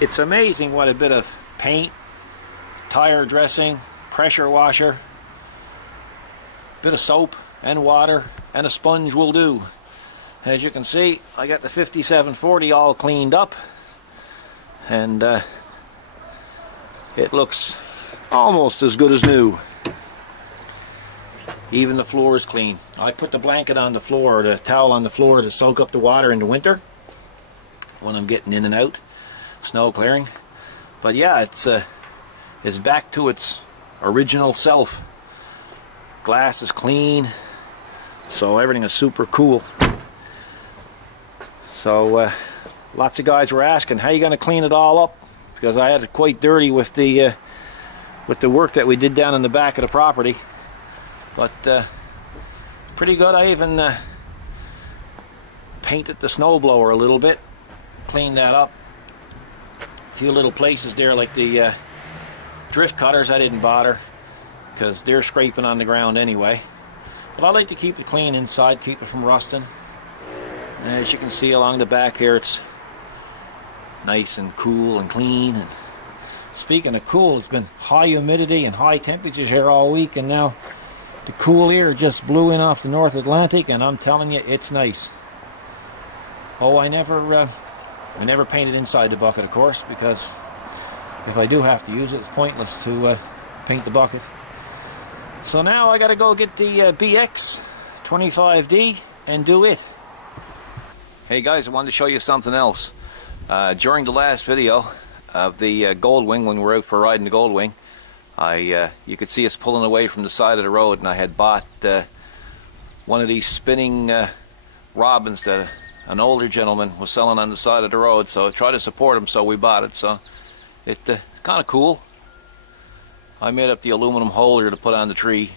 It's amazing what a bit of paint, tire dressing, pressure washer, bit of soap and water and a sponge will do. As you can see, I got the 5740 all cleaned up, and it looks almost as good as new. Even the floor is clean. I put the blanket on the floor, the towel on the floor, to soak up the water in the winter when I'm getting in and out, snow clearing. But yeah, it's back to its original self. Glass is clean, so everything is super cool. So lots of guys were asking, how are you going to clean it all up? Because I had it quite dirty with the work that we did down in the back of the property. But pretty good. I even painted the snowblower a little bit, cleaned that up. A few little places there, like the drift cutters, I didn't bother because they're scraping on the ground anyway. But I like to keep it clean inside, keep it from rusting. And as you can see along the back here, it's nice and cool and clean. And speaking of cool, it's been high humidity and high temperatures here all week, and now the cool air just blew in off the North Atlantic, and I'm telling you, it's nice. Oh, I never painted inside the bucket, of course, because if I do have to use it, it's pointless to paint the bucket. So now I got to go get the BX 25D and do it. Hey guys, I wanted to show you something else. During the last video of the Goldwing, when we were out for riding the Goldwing, you could see us pulling away from the side of the road, and I had bought one of these spinning robins that an older gentleman was selling on the side of the road. So I tried to support him, so we bought it. So it's kind of cool. I made up the aluminum holder to put on the tree,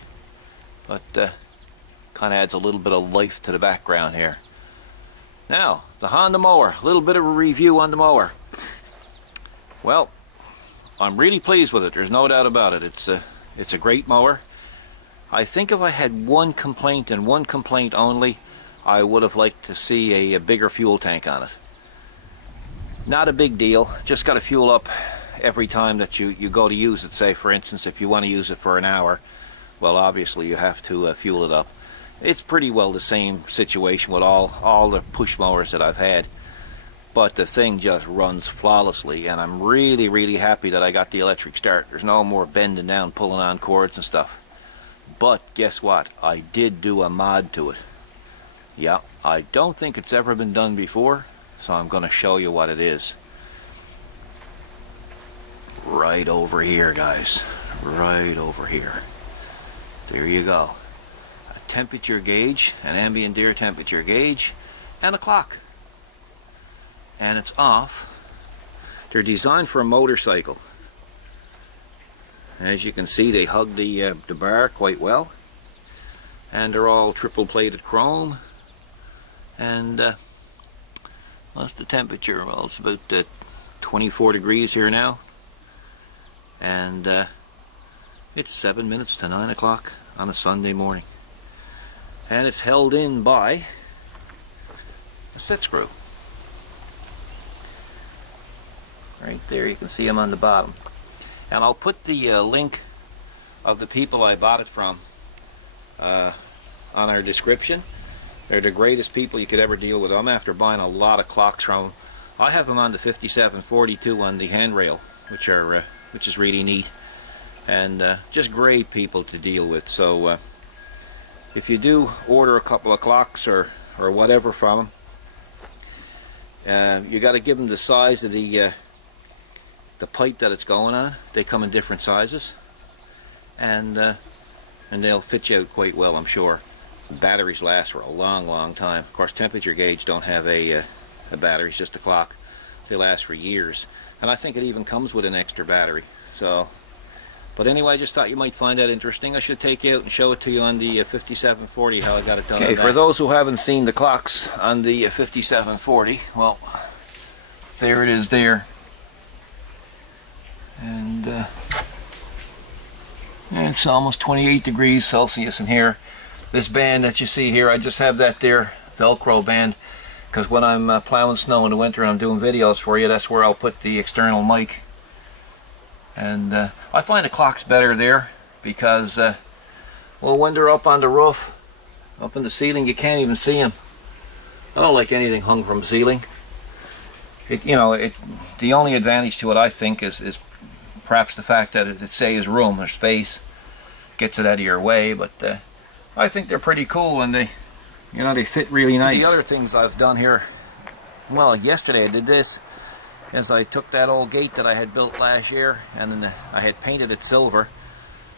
but kind of adds a little bit of life to the background here. Now, the Honda mower. A little bit of a review on the mower. Well, I'm really pleased with it. There's no doubt about it. It's a great mower. I think if I had one complaint, and one complaint only, I would have liked to see a bigger fuel tank on it. Not a big deal. Just got to fuel up every time that you go to use it. Say, for instance, if you want to use it for an hour, well, obviously you have to fuel it up. It's pretty well the same situation with all the push mowers that I've had. But the thing just runs flawlessly, and I'm really, really happy that I got the electric start. There's no more bending down, pulling on cords and stuff. But guess what? I did do a mod to it. Yeah, I don't think it's ever been done before, so I'm going to show you what it is. Right over here, guys. Right over here. There you go. A temperature gauge, an ambient air temperature gauge, and a clock. And it's off. They're designed for a motorcycle. As you can see, they hug the bar quite well, and they're all triple plated chrome. And what's the temperature? Well, it's about 24 degrees here now, and it's 7 minutes to 9 o'clock on a Sunday morning, and it's held in by a set screw. Right there, you can see them on the bottom. And I'll put the link of the people I bought it from on our description. They're the greatest people you could ever deal with. I'm after buying a lot of clocks from them. I have them on the 5740 too, on the handrail, which is really neat. And just great people to deal with. So if you do order a couple of clocks or whatever from them, you got to give them the size of the pipe that it's going on. They come in different sizes, and they'll fit you out quite well, I'm sure. Batteries last for a long, long time. Of course, temperature gauge don't have a battery, it's just a clock. They last for years, and I think it even comes with an extra battery. So, but anyway, I just thought you might find that interesting. I should take you out and show it to you on the 5740 how I got it done. Okay, for those who haven't seen the clocks on the 5740, well, there it is there. And it's almost 28 degrees Celsius in here. This band that you see here, I just have that there Velcro band, because when I'm plowing snow in the winter and I'm doing videos for you, that's where I'll put the external mic. And I find the clocks better there because, well, when they're up on the roof, up in the ceiling, you can't even see them. I don't like anything hung from the ceiling. You know, the only advantage to it, I think, is perhaps the fact that it saves room or space, gets it out of your way. But I think they're pretty cool, and they fit really nice. The other things I've done here, well, yesterday I did this, is I took that old gate that I had built last year, and then I had painted it silver.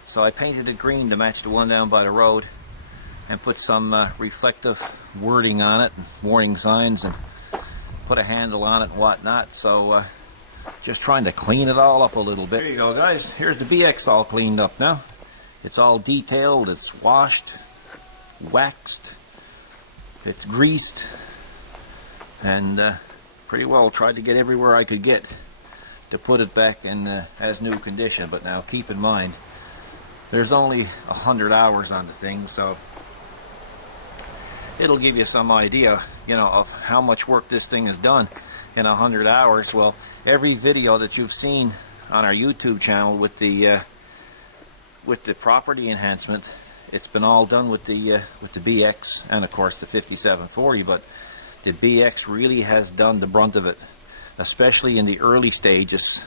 So I painted it green to match the one down by the road, and put some reflective wording on it, and warning signs, and put a handle on it and whatnot. So just trying to clean it all up a little bit. There you go, guys. Here's the BX all cleaned up now. It's all detailed, it's washed, waxed, it's greased, and pretty well tried to get everywhere I could get to put it back in as new condition. But now keep in mind, there's only 100 hours on the thing, so it'll give you some idea, you know, of how much work this thing has done in 100 hours. Well, every video that you've seen on our YouTube channel with the property enhancement, it's been all done with the BX and of course the 5740. But the BX really has done the brunt of it, especially in the early stages.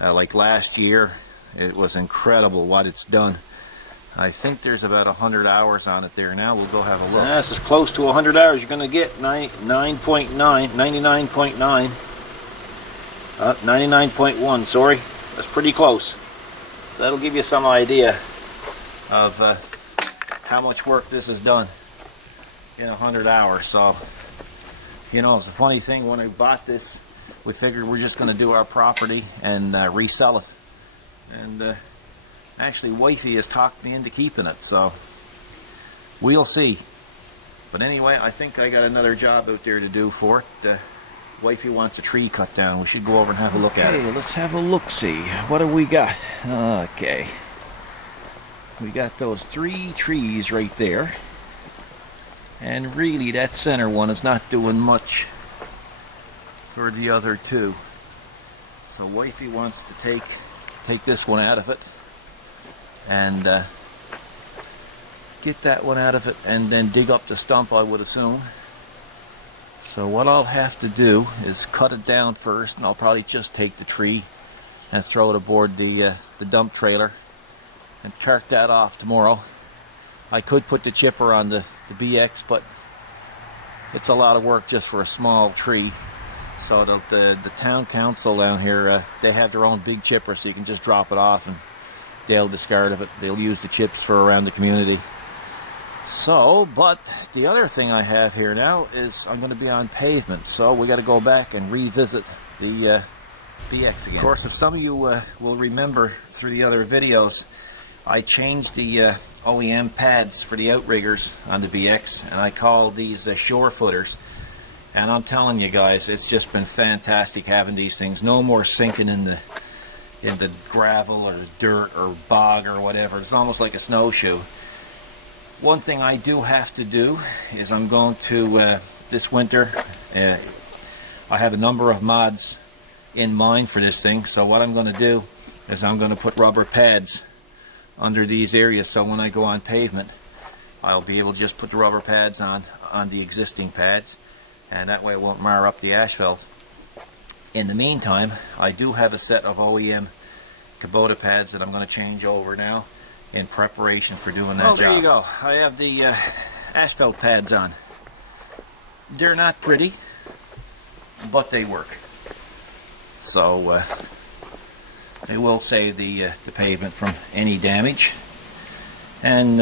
Like last year, it was incredible what it's done. I think there's about 100 hours on it there now. We'll go have a look. That's as close to 100 hours you're going to get. 99.9, 99.9, 99.1, sorry. That's pretty close. So that'll give you some idea of how much work this has done in 100 hours. So, you know, it's a funny thing, when I bought this, we figured we're just going to do our property and resell it. And actually, wifey has talked me into keeping it, so we'll see. But anyway, I think I got another job out there to do for it. Wifey wants a tree cut down. We should go over and have a look at it. Okay, let's have a look-see. What have we got? Okay. We got those 3 trees right there. And really, that center one is not doing much for the other 2. So wifey wants to take this one out of it, and get that one out of it, and then dig up the stump, I would assume. So what I'll have to do is cut it down first, and I'll probably just take the tree and throw it aboard the dump trailer and cart that off tomorrow. I could put the chipper on the BX, but it's a lot of work just for a small tree. So the town council down here, they have their own big chipper, so you can just drop it off and they'll discard of it. They'll use the chips for around the community. So, but the other thing I have here now is I'm going to be on pavement, so we got to go back and revisit the BX again. Of course, if some of you will remember through the other videos, I changed the OEM pads for the outriggers on the BX, and I call these shore footers. And I'm telling you guys, it's just been fantastic having these things. No more sinking in the gravel or the dirt or bog or whatever. It's almost like a snowshoe. One thing I do have to do is I'm going to, this winter, I have a number of mods in mind for this thing. So what I'm going to do is I'm going to put rubber pads under these areas, so when I go on pavement, I'll be able to just put the rubber pads on the existing pads, and that way it won't mar up the asphalt. In the meantime, I do have a set of OEM Kubota pads that I'm going to change over now in preparation for doing that job. There you go. I have the asphalt pads on. They're not pretty, but they work. So they will save the pavement from any damage, and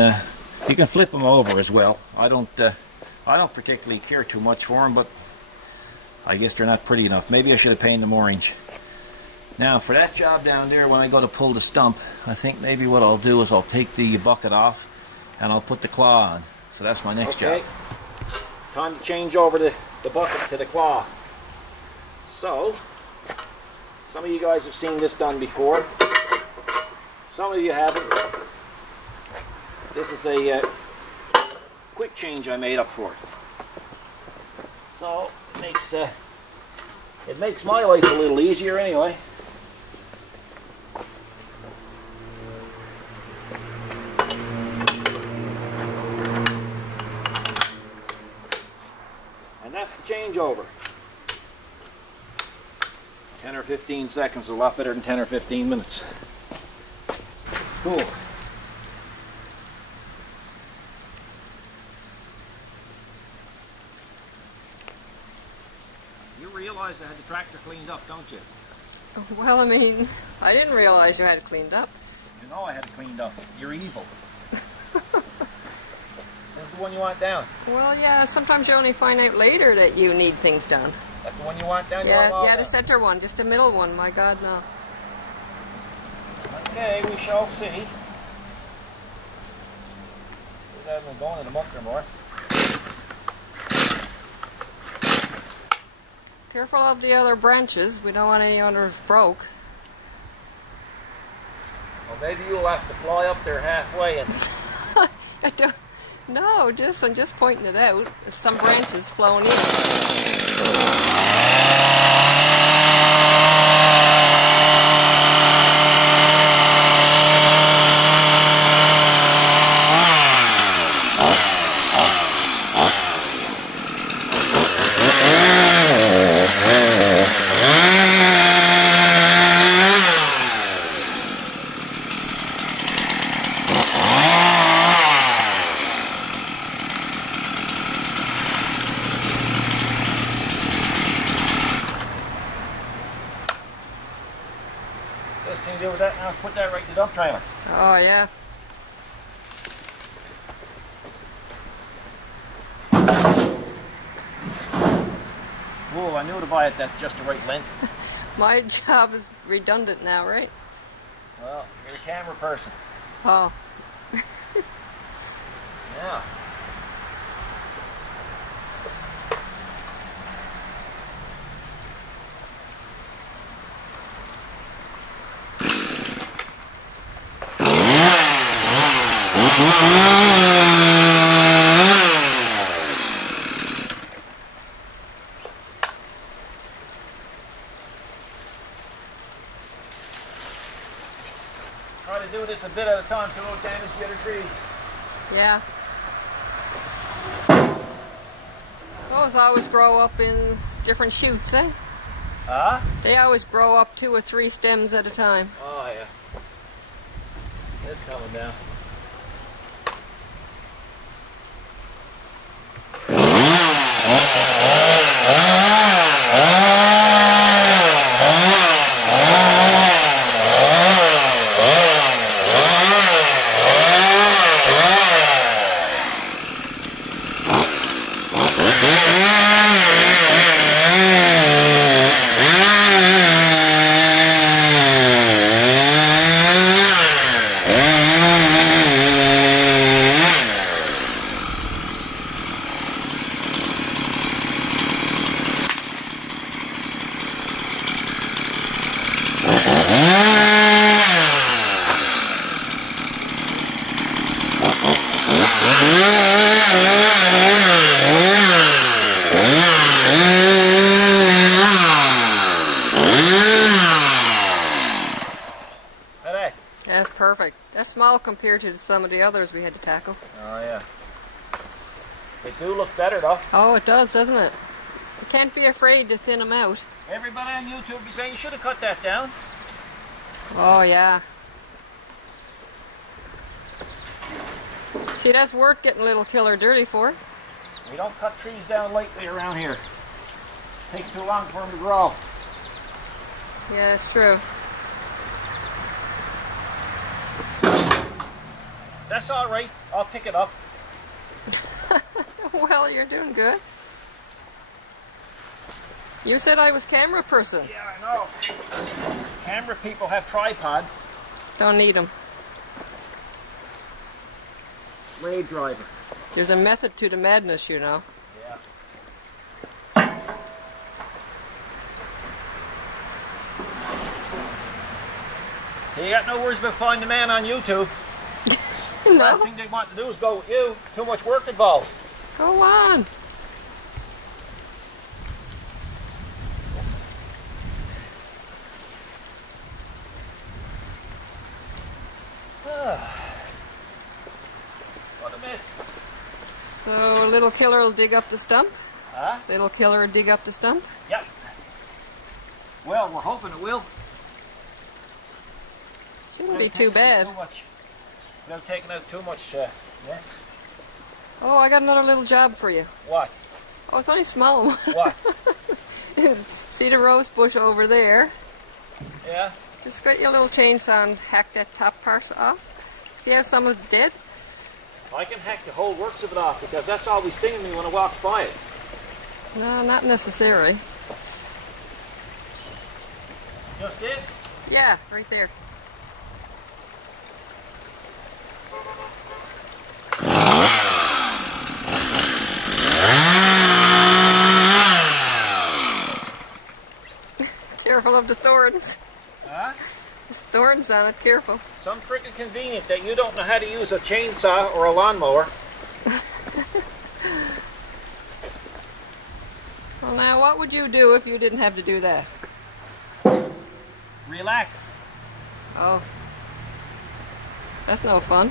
you can flip them over as well. I don't particularly care too much for them, but I guess they're not pretty enough. Maybe I should have painted them orange. Now for that job down there, when I go to pull the stump, I think maybe what I'll do is I'll take the bucket off and I'll put the claw on. So that's my next job. Time to change over the bucket to the claw. So, some of you guys have seen this done before. Some of you haven't. This is a quick change I made up for it. So it makes my life a little easier anyway. And that's the changeover. 10 or 15 seconds, a lot better than 10 or 15 minutes. Cool. You realize I had the tractor cleaned up, don't you? Well, I mean, I didn't realize you had it cleaned up. You know I had it cleaned up. You're evil. That's the one you want down. Well, yeah, sometimes you only find out later that you need things done. That's the one you want down? Yeah, yeah, the center one, just a middle one. My God, no. Okay, we shall see. We haven't been going in a month or more. Careful of the other branches. We don't want any others broke. Well, maybe you'll have to fly up there halfway and... I don't, no, I'm just pointing it out. There's some branches flowing in. Best thing to do with that now is put that right in the dump trailer. Oh, yeah. Whoa, I knew to buy it that's just the right length. My job is redundant now, right? Well, you're a camera person. Oh. Yeah. Try to do this a bit at a time so we don't damage the other trees. Yeah. Those always grow up in different shoots, eh? Huh? They always grow up 2 or 3 stems at a time. Oh, yeah. It's coming down. That's perfect. That's small compared to some of the others we had to tackle. Oh, yeah. They do look better, though. Oh, it does, doesn't it? You can't be afraid to thin them out. Everybody on YouTube be saying you should have cut that down. Oh, yeah. See, that's worth getting a little killer dirty for. We don't cut trees down lightly around here. It takes too long for them to grow. Yeah, that's true. That's all right. I'll pick it up. Well, you're doing good. You said I was camera person. Yeah, I know. Camera people have tripods. Don't need them. Slave driver. There's a method to the madness, you know. Yeah. You got no worries about finding a man on YouTube. The last thing they want to do is go with you. Too much work involved. Go on. What a mess. So little killer will dig up the stump? Huh? Little killer will dig up the stump? Yep. Well, we're hoping it will. Shouldn't be too bad. Without taking out too much mess. Oh, I got another little job for you. What? Oh, it's only a small one. What? See the rose bush over there? Yeah? Just get your little chainsaw and hack that top part off. See how some of it's dead? I can hack the whole works of it off because that's always stinging me when I walks by it. No, not necessarily. Just this? Yeah, right there. Careful of the thorns. Huh? There's thorns on it, careful. Some freaking convenient that you don't know how to use a chainsaw or a lawnmower. Well, now, what would you do if you didn't have to do that? Relax. Oh. That's no fun.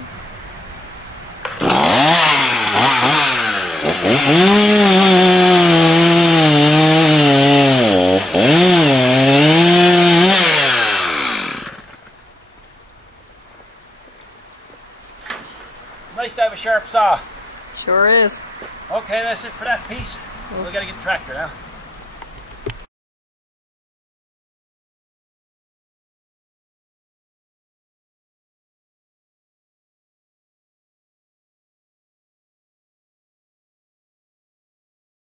Nice to have a sharp saw. Sure is. Okay, that's it for that piece. We gotta get the tractor now.